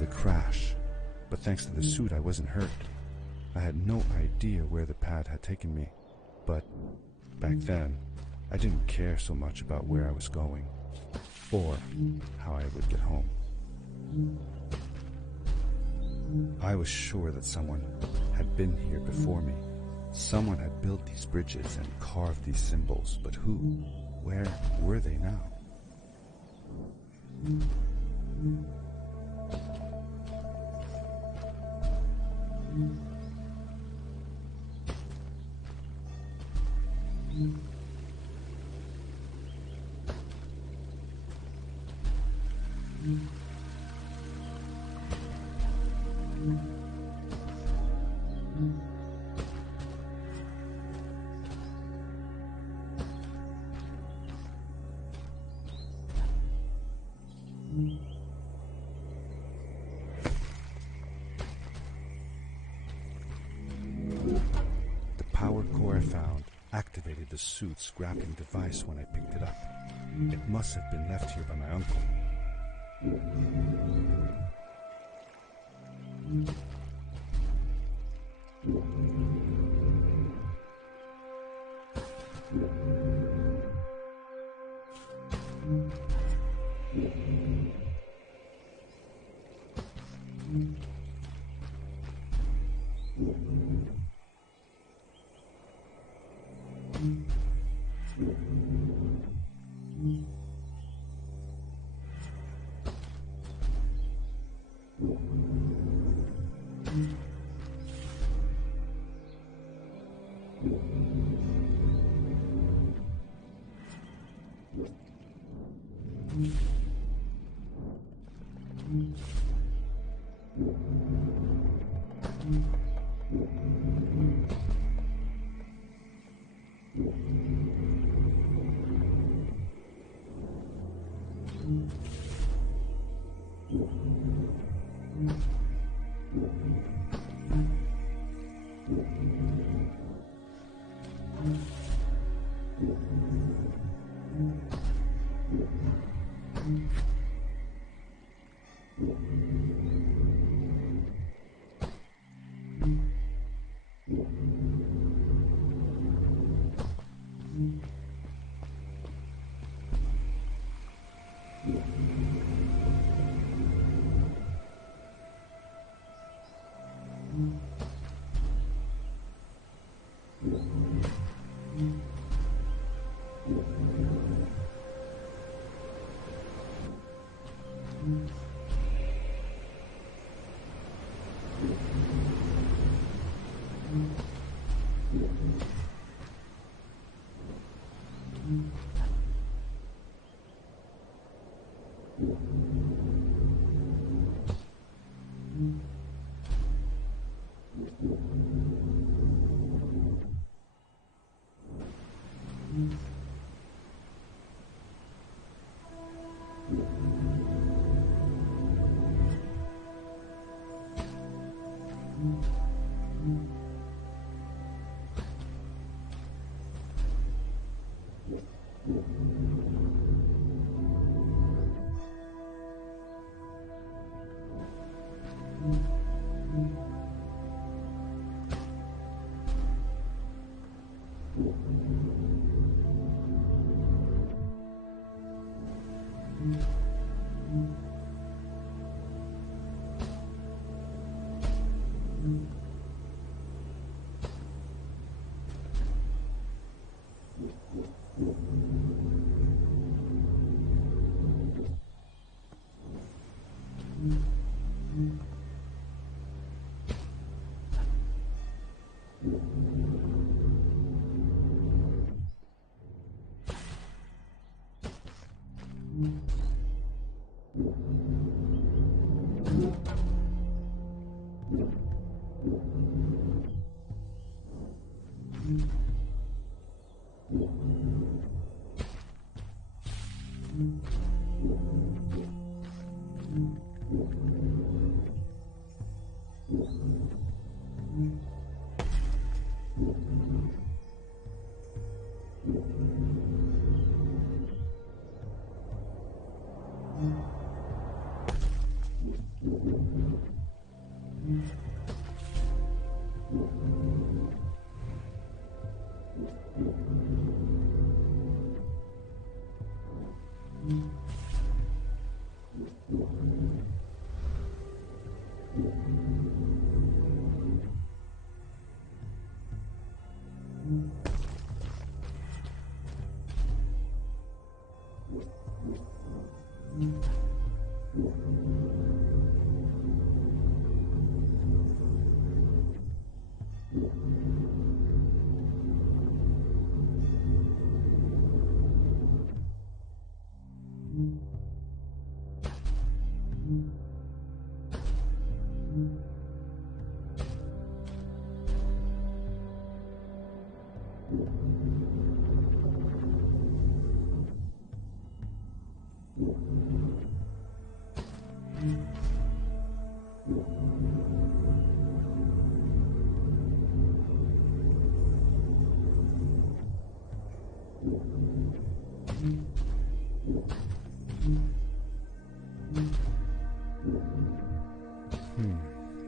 the crash, but thanks to the suit I wasn't hurt. I had no idea where the pad had taken me, but back then, I didn't care so much about where I was going, or how I would get home. I was sure that someone had been here before me. Someone had built these bridges and carved these symbols, but who? Where were they now? The power core I found activated the suit's grappling device when I picked it up. It must have been left here by my uncle.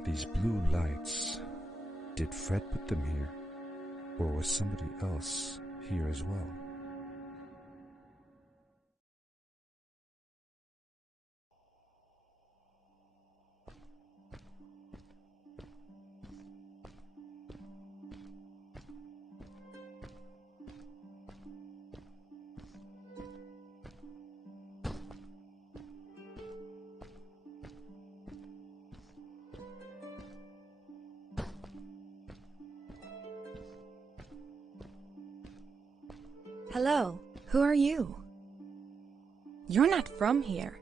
These blue lights. Did Fred put them here? Or was somebody else here as well? Hello, who are you? You're not from here.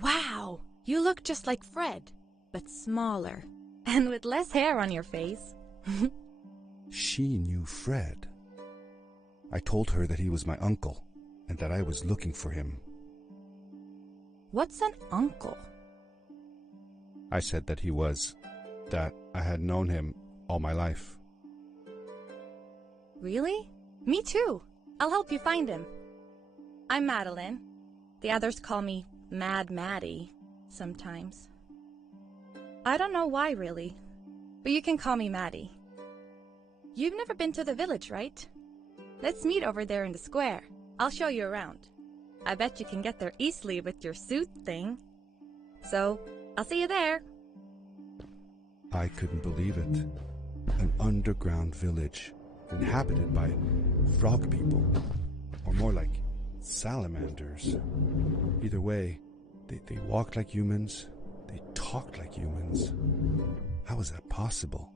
Wow, you look just like Fred, but smaller, and with less hair on your face. She knew Fred. I told her that he was my uncle, and that I was looking for him. What's an uncle? I said that that I had known him all my life. Really? Me too. I'll help you find him. I'm Madeline. The others call me Mad Maddie sometimes. I don't know why, really, but you can call me Maddie. You've never been to the village, right? Let's meet over there in the square. I'll show you around. I bet you can get there easily with your suit thing. So, I'll see you there. I couldn't believe it. An underground village, inhabited by frog people, or more like salamanders. Either way, they walked like humans, they talked like humans. How is that possible?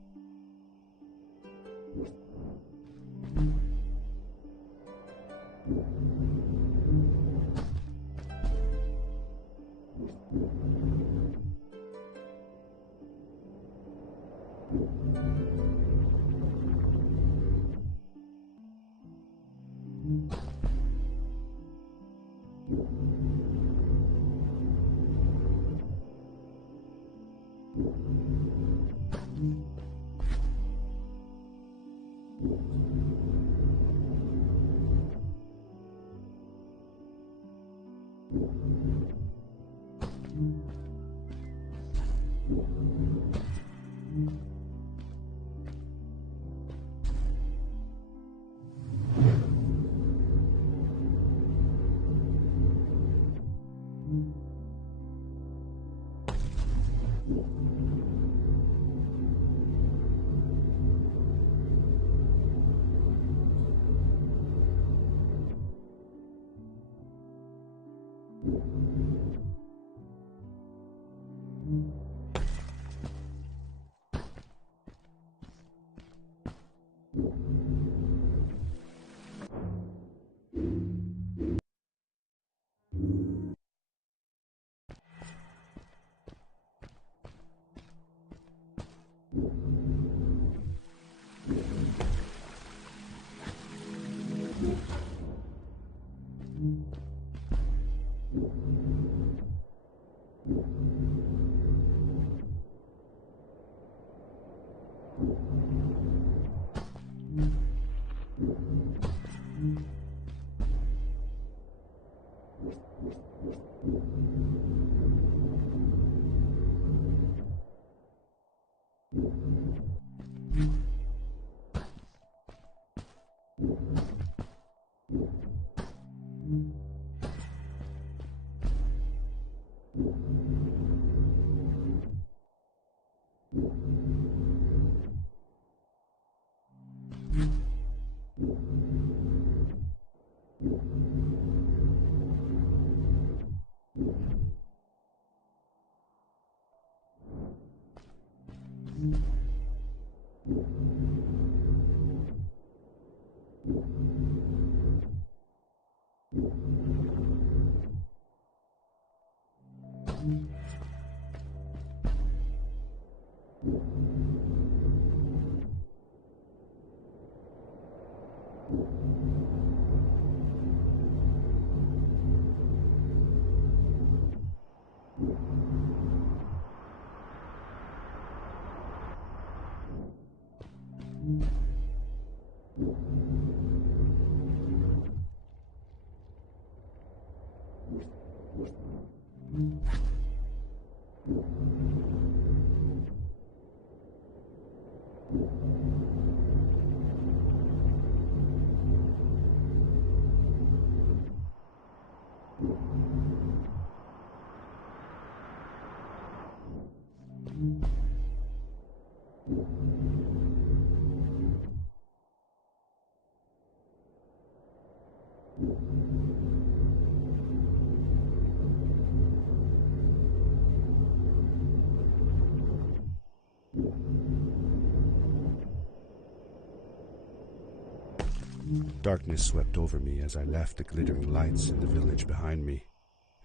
Darkness swept over me as I left the glittering lights in the village behind me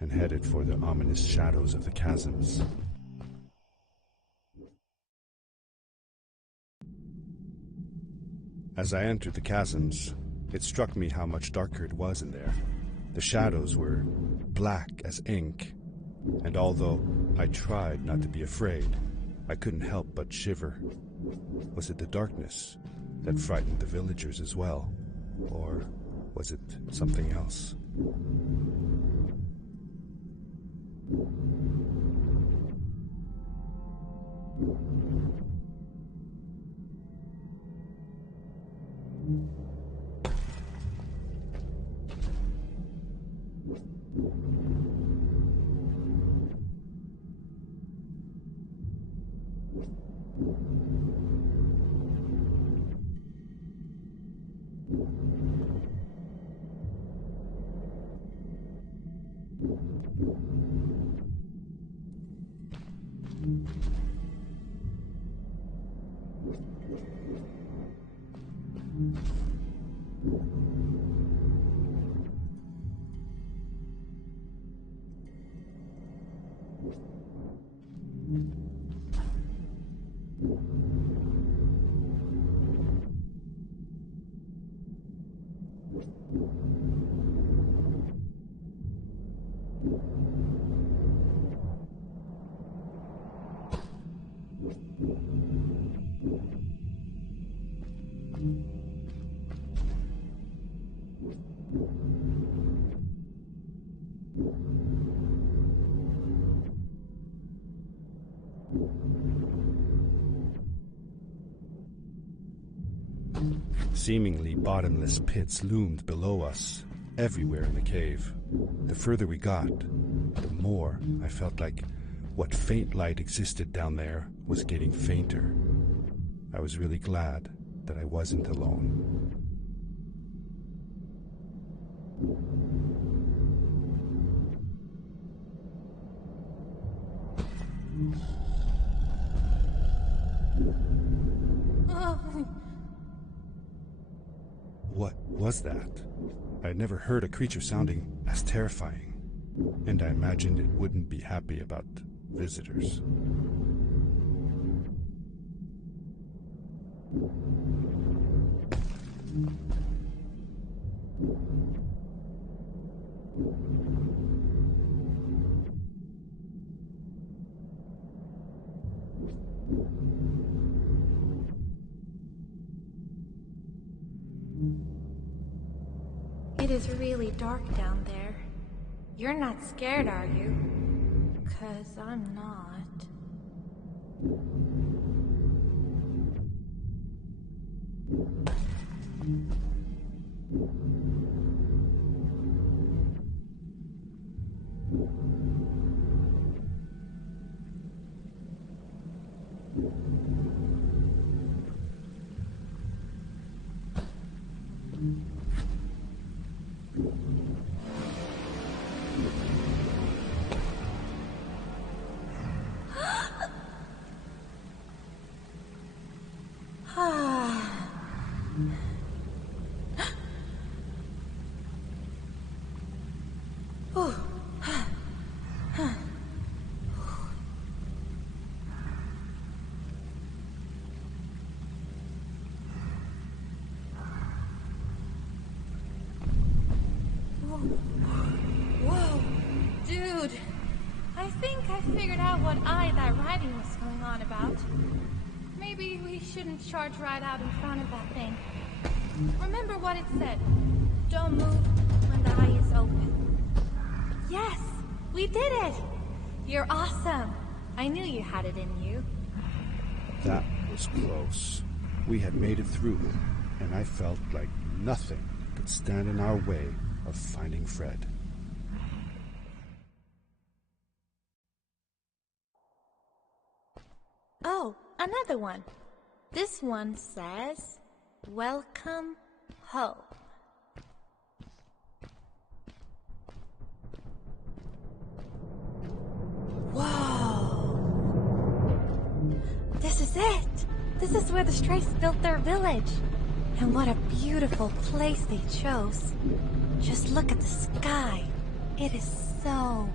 and headed for the ominous shadows of the chasms. As I entered the chasms, it struck me how much darker it was in there. The shadows were black as ink, and although I tried not to be afraid, I couldn't help but shiver. Was it the darkness that frightened the villagers as well? Or was it something else? Seemingly bottomless pits loomed below us, everywhere in the cave. The further we got, the more I felt like what faint light existed down there was getting fainter. I was really glad that I wasn't alone. What was that? I had never heard a creature sounding as terrifying, and I imagined it wouldn't be happy about visitors. It is really dark down there. You're not scared, are you? 'Cause I'm not. figured out what that writing was going on about. Maybe we shouldn't charge right out in front of that thing. Remember what it said. Don't move when the eye is open. Yes, we did it! You're awesome. I knew you had it in you. That was close. We had made it through, and I felt like nothing could stand in our way of finding Fred. Oh, another one. This one says, "Welcome home." Whoa! This is it! This is where the Strays built their village. And what a beautiful place they chose. Just look at the sky. It is so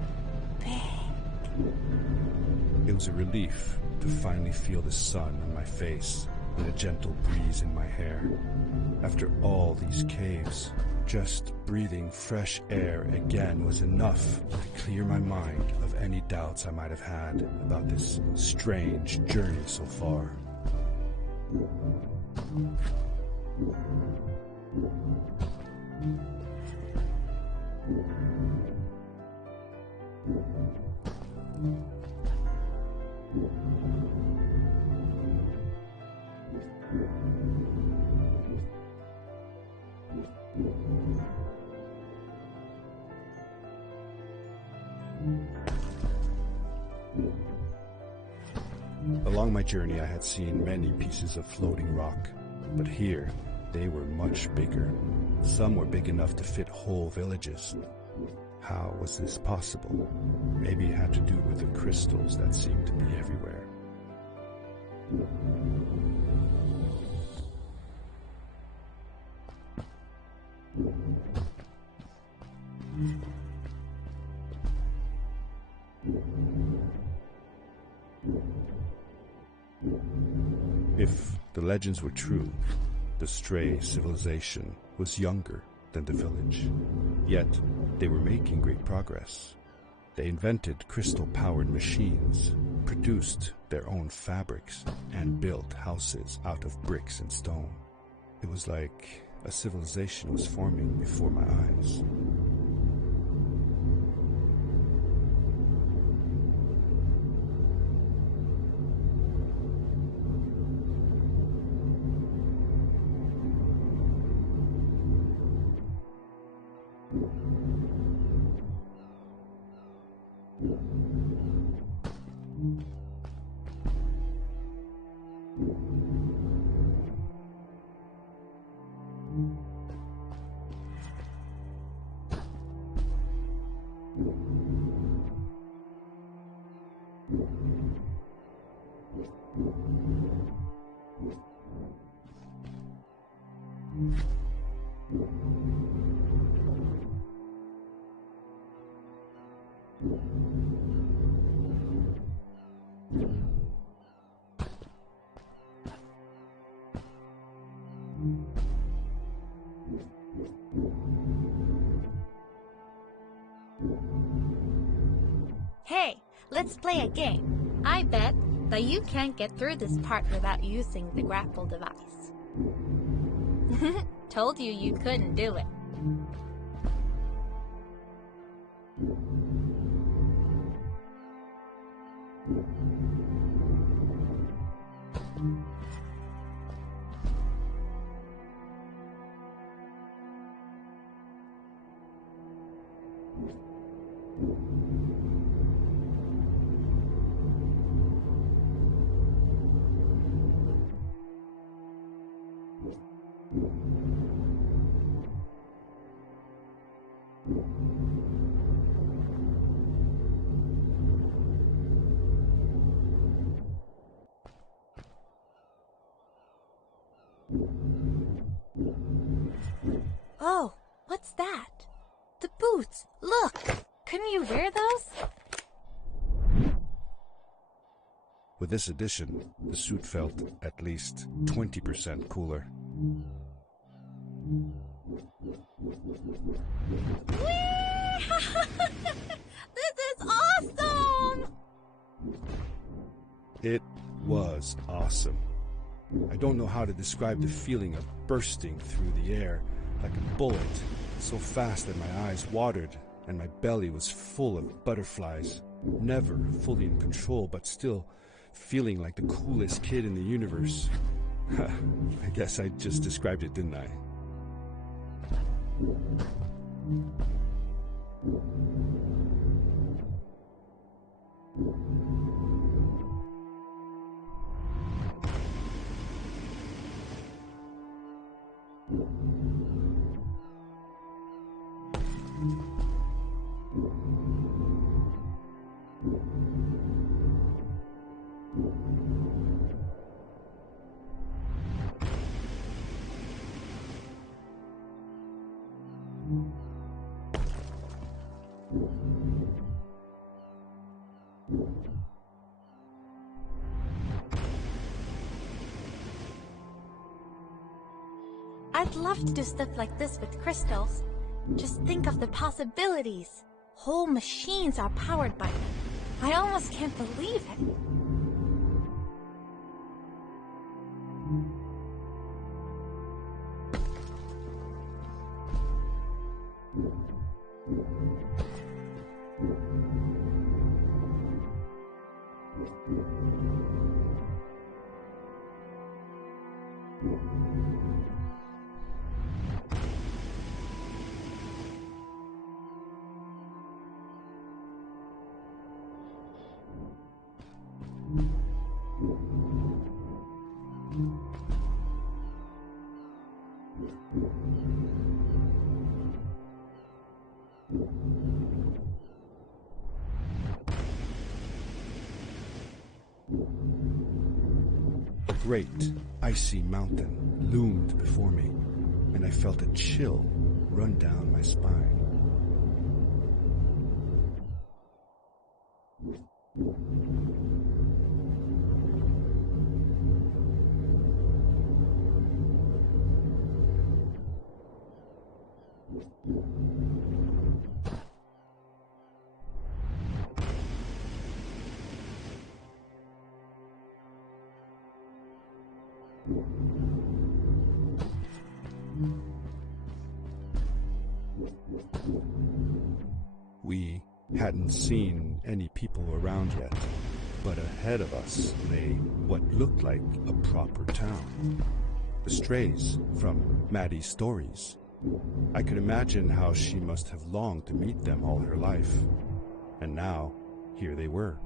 big. It was a relief to finally feel the sun on my face and a gentle breeze in my hair. After all these caves, just breathing fresh air again was enough to clear my mind of any doubts I might have had about this strange journey so far. Along my journey, I had seen many pieces of floating rock, but here they were much bigger. Some were big enough to fit whole villages. How was this possible? Maybe it had to do with the crystals that seemed to be everywhere. If the legends were true, the Stray civilization was younger than the village. Yet, they were making great progress. They invented crystal-powered machines, produced their own fabrics, and built houses out of bricks and stone. It was like a civilization was forming before my eyes. Hey, let's play a game. I bet that you can't get through this part without using the grapple device. Told you you couldn't do it. Oh, what's that? The boots! Look! Couldn't you wear those? With this addition, the suit felt at least 20% cooler. This is awesome! It was awesome. I don't know how to describe the feeling of bursting through the air like a bullet, so fast that my eyes watered and my belly was full of butterflies, never fully in control, but still feeling like the coolest kid in the universe. I guess I just described it, didn't I? I'd love to do stuff like this with crystals. Just think of the possibilities. Whole machines are powered by them. I almost can't believe it. A great, icy mountain loomed before me, and I felt a chill run down my spine. We hadn't seen any people around yet, but ahead of us lay what looked like a proper town. The strays from Maddie's stories. I could imagine how she must have longed to meet them all her life. And now, here they were.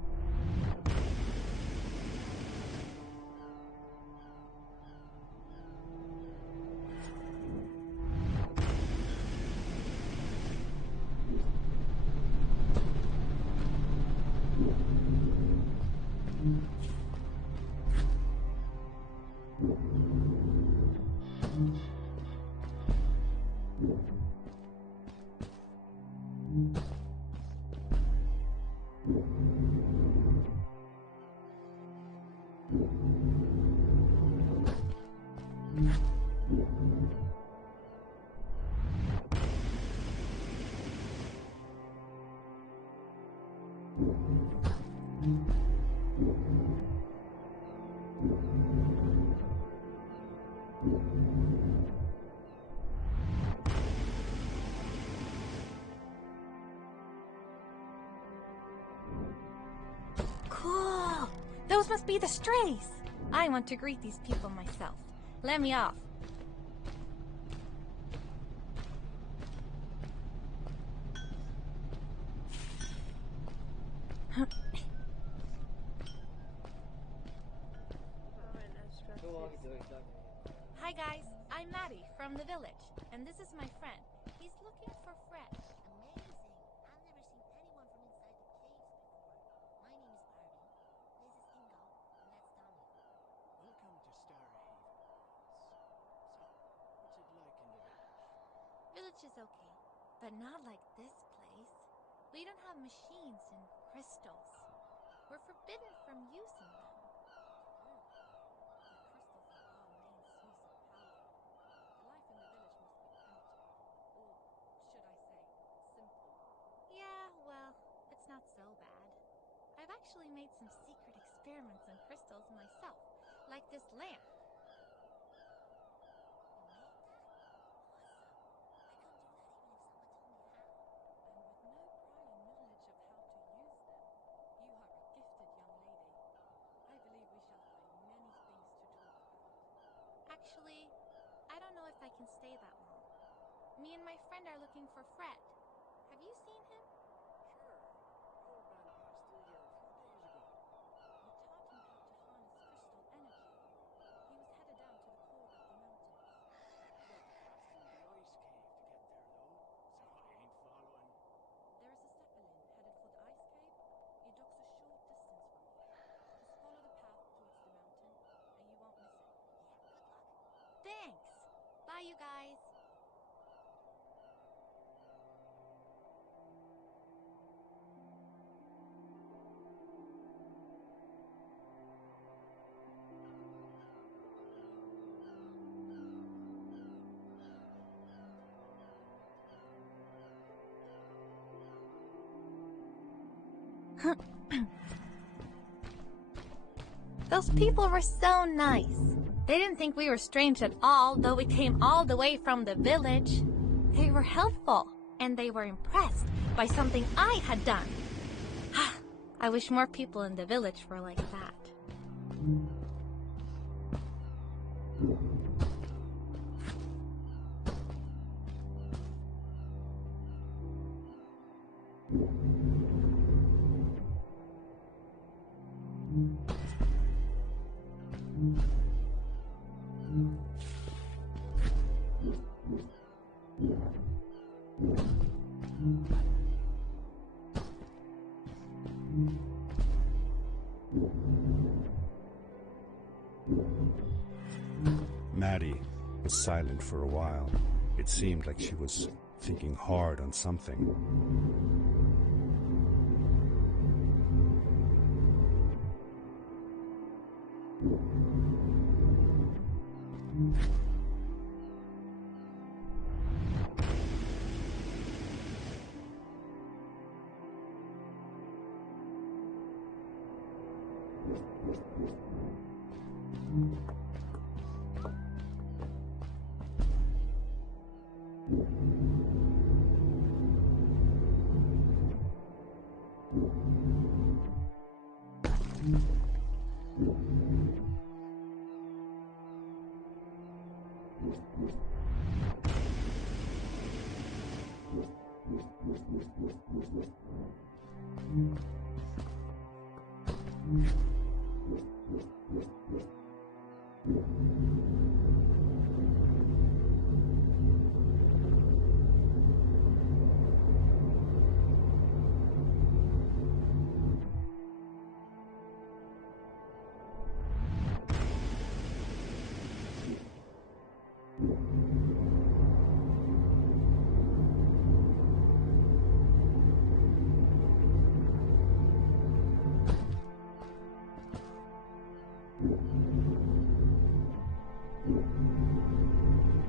Cool! Those must be the strays. I want to greet these people myself. Let me off. Hi guys, I'm Maddie from the village, and this is my friend. He's looking for fresh. Amazing. I've never seen anyone from inside the caves before. My name is Barney. This is Ingo, and that's Donnie. Welcome to Starhaven. So, what's it like in the village? Village is okay, but not like this place. We don't have machines and crystals. We're forbidden from using them. Yeah, well, it's not so bad. I've actually made some secret experiments on crystals myself, like this lamp. Actually, I don't know if I can stay that long. Me and my friend are looking for Fred. Have you seen him? Sure. Your man passed through here a few days ago. You taught him how to harness crystal energy. He was headed down to the core of the mountains. You have to pass through the ice cave to get there, though. So I ain't following. There is a zeppelin headed for the ice cave. It docks a short distance from here. Just follow the path towards the mountain, and you won't miss it. Yeah, good luck. Thanks! Bye, you guys! Those people were so nice. They didn't think we were strange at all, though we came all the way from the village. They were helpful, and they were impressed by something I had done. I wish more people in the village were like that. Maddie was silent for a while. It seemed like she was thinking hard on something.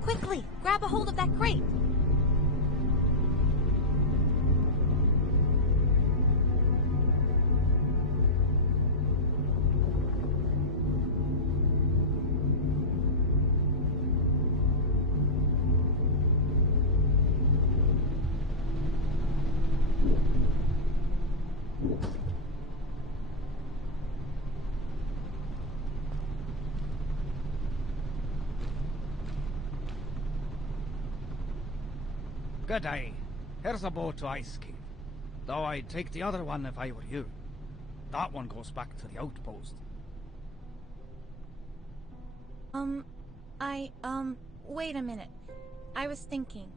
Quickly, grab a hold of that crate! Good day. Here's a boat to Ice Cave. Though I'd take the other one if I were you. That one goes back to the outpost. Wait a minute. I was thinking.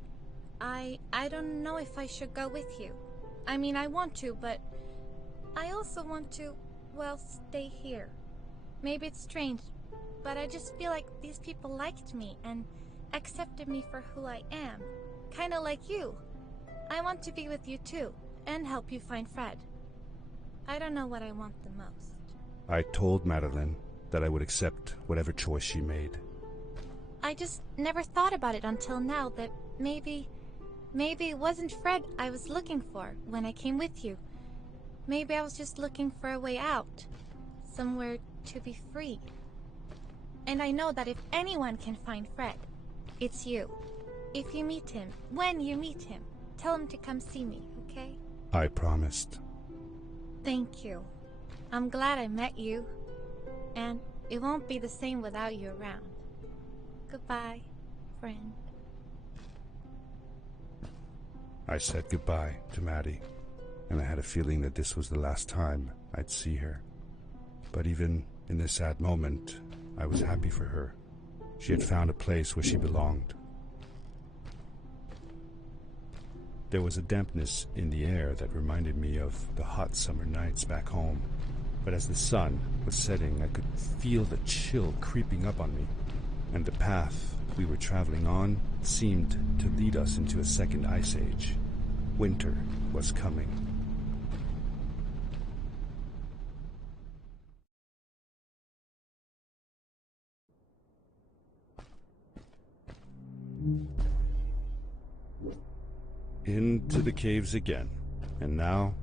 I don't know if I should go with you. I mean, I want to, but I also want to, well, stay here. Maybe it's strange, but I just feel like these people liked me and accepted me for who I am. Kinda like you. I want to be with you too, and help you find Fred. I don't know what I want the most. I told Madeline that I would accept whatever choice she made. I just never thought about it until now that maybe it wasn't Fred I was looking for when I came with you. Maybe I was just looking for a way out. Somewhere to be free. And I know that if anyone can find Fred, it's you. If you meet him, when you meet him, tell him to come see me, okay? I promised. Thank you. I'm glad I met you. And it won't be the same without you around. Goodbye, friend. I said goodbye to Maddie, and I had a feeling that this was the last time I'd see her. But even in this sad moment, I was happy for her. She had found a place where she belonged. There was a dampness in the air that reminded me of the hot summer nights back home. But as the sun was setting, I could feel the chill creeping up on me, and the path we were traveling on seemed to lead us into a second ice age. Winter was coming. Into the caves again, and now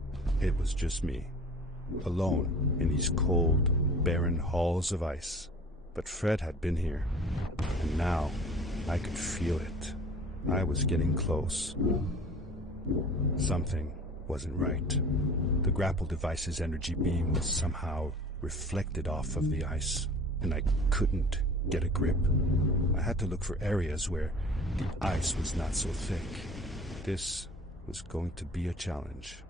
it was just me, alone in these cold, barren halls of ice. But Fred had been here, and now I could feel it. I was getting close. Something wasn't right. The grapple device's energy beam was somehow reflected off of the ice, and I couldn't get a grip. I had to look for areas where the ice was not so thick. This was going to be a challenge.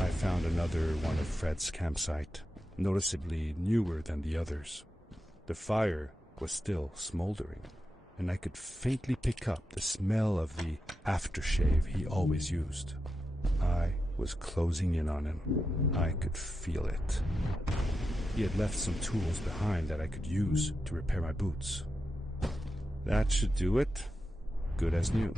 I found another one of Fred's campsite, noticeably newer than the others. The fire was still smoldering, and I could faintly pick up the smell of the aftershave he always used. I was closing in on him. I could feel it. He had left some tools behind that I could use to repair my boots. That should do it. Good as new.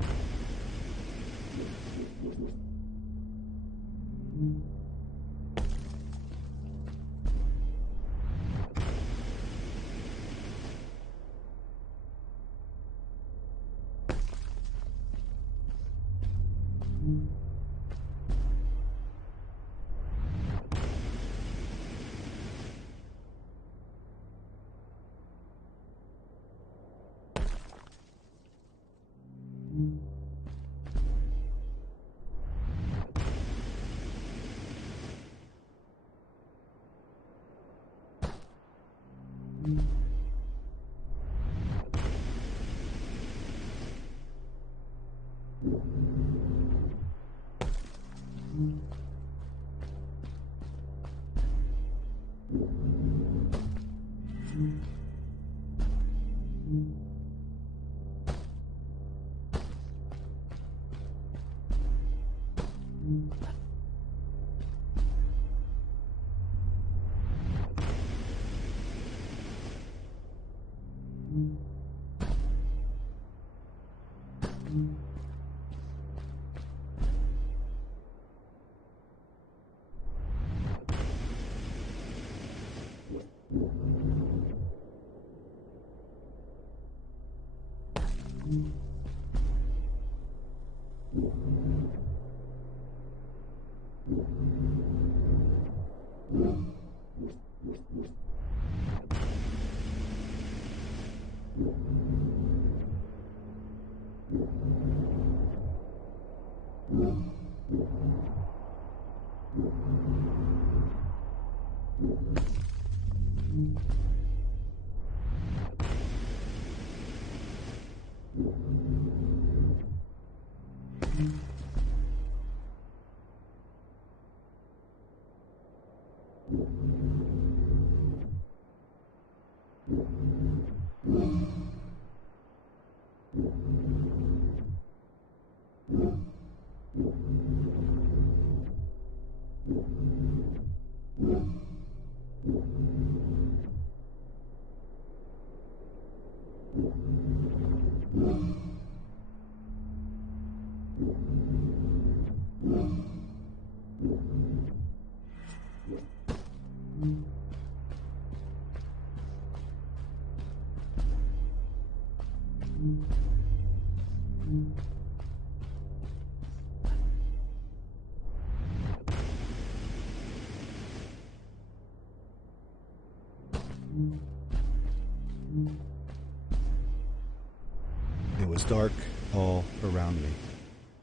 It was dark all around me,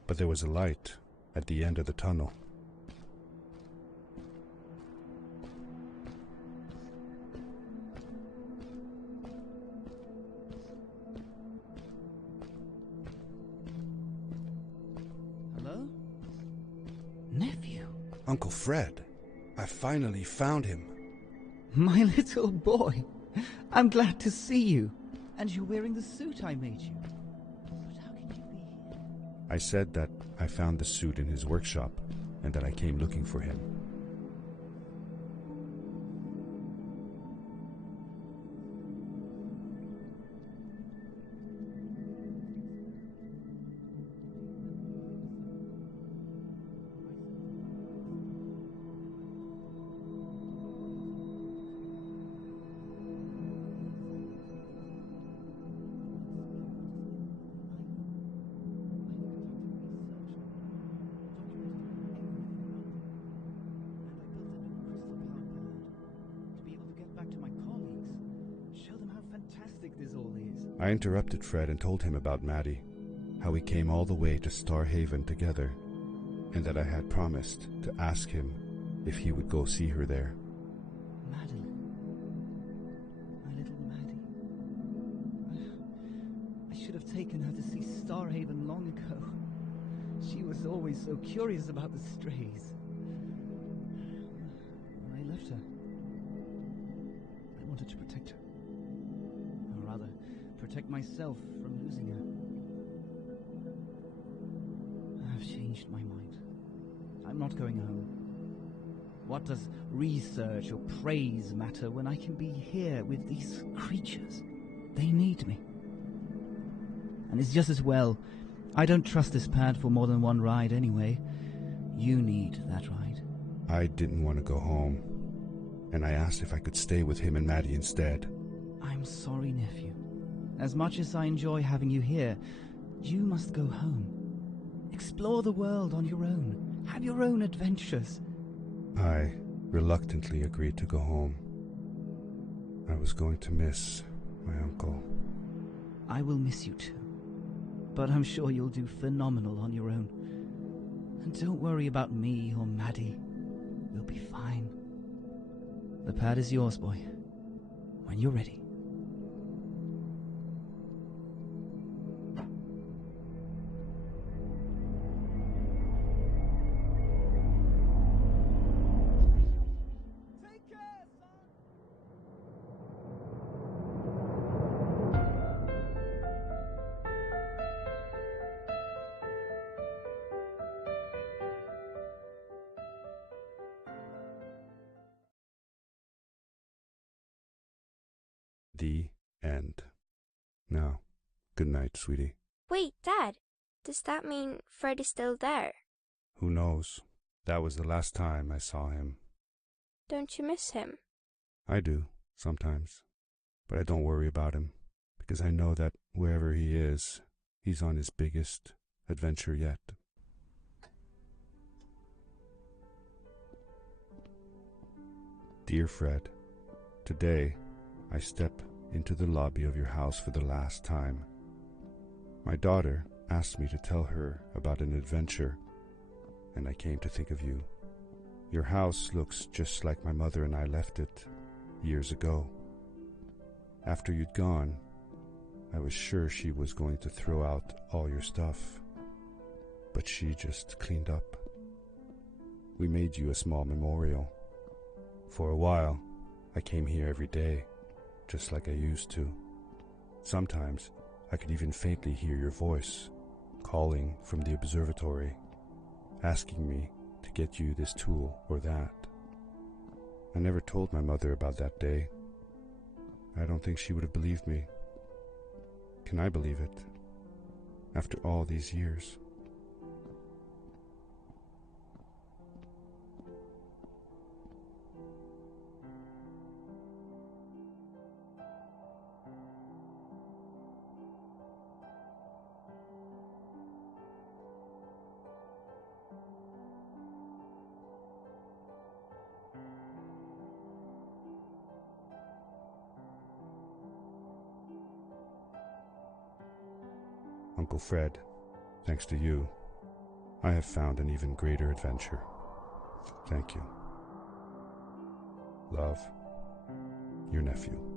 but there was a light at the end of the tunnel. Hello? Nephew? Uncle Fred, I finally found him. My little boy. I'm glad to see you. And you're wearing the suit I made you. But how can you be here? I said that I found the suit in his workshop and that I came looking for him. I interrupted Fred and told him about Maddie, how we came all the way to Starhaven together, and that I had promised to ask him if he would go see her there. Madeline. My little Maddie. I should have taken her to see Starhaven long ago. She was always so curious about the strays. I left her. I wanted to protect her. Or rather, protect myself from losing her. I've changed my mind. I'm not going home. What does research or praise matter when I can be here with these creatures? They need me. And it's just as well. I don't trust this pad for more than one ride anyway. You need that ride. I didn't want to go home, and I asked if I could stay with him and Maddie instead. I'm sorry, nephew. As much as I enjoy having you here, you must go home. Explore the world on your own. Have your own adventures. I reluctantly agreed to go home. I was going to miss my uncle. I will miss you too. But I'm sure you'll do phenomenal on your own. And don't worry about me or Maddie. We'll be fine. The pad is yours, boy. When you're ready. Take care, son! The end. Now, good night, sweetie. Wait, Dad. Does that mean Fred is still there? Who knows? That was the last time I saw him. Don't you miss him? I do, sometimes. But I don't worry about him, because I know that wherever he is, he's on his biggest adventure yet. Dear Fred, today I step into the lobby of your house for the last time. My daughter asked me to tell her about an adventure, and I came to think of you. Your house looks just like my mother and I left it years ago. After you'd gone, I was sure she was going to throw out all your stuff, but she just cleaned up. We made you a small memorial. For a while, I came here every day, just like I used to. Sometimes I could even faintly hear your voice, calling from the observatory, asking me to get you this tool or that. I never told my mother about that day. I don't think she would have believed me. Can I believe it? After all these years. Uncle Fred, thanks to you, I have found an even greater adventure. Thank you. Love, your nephew.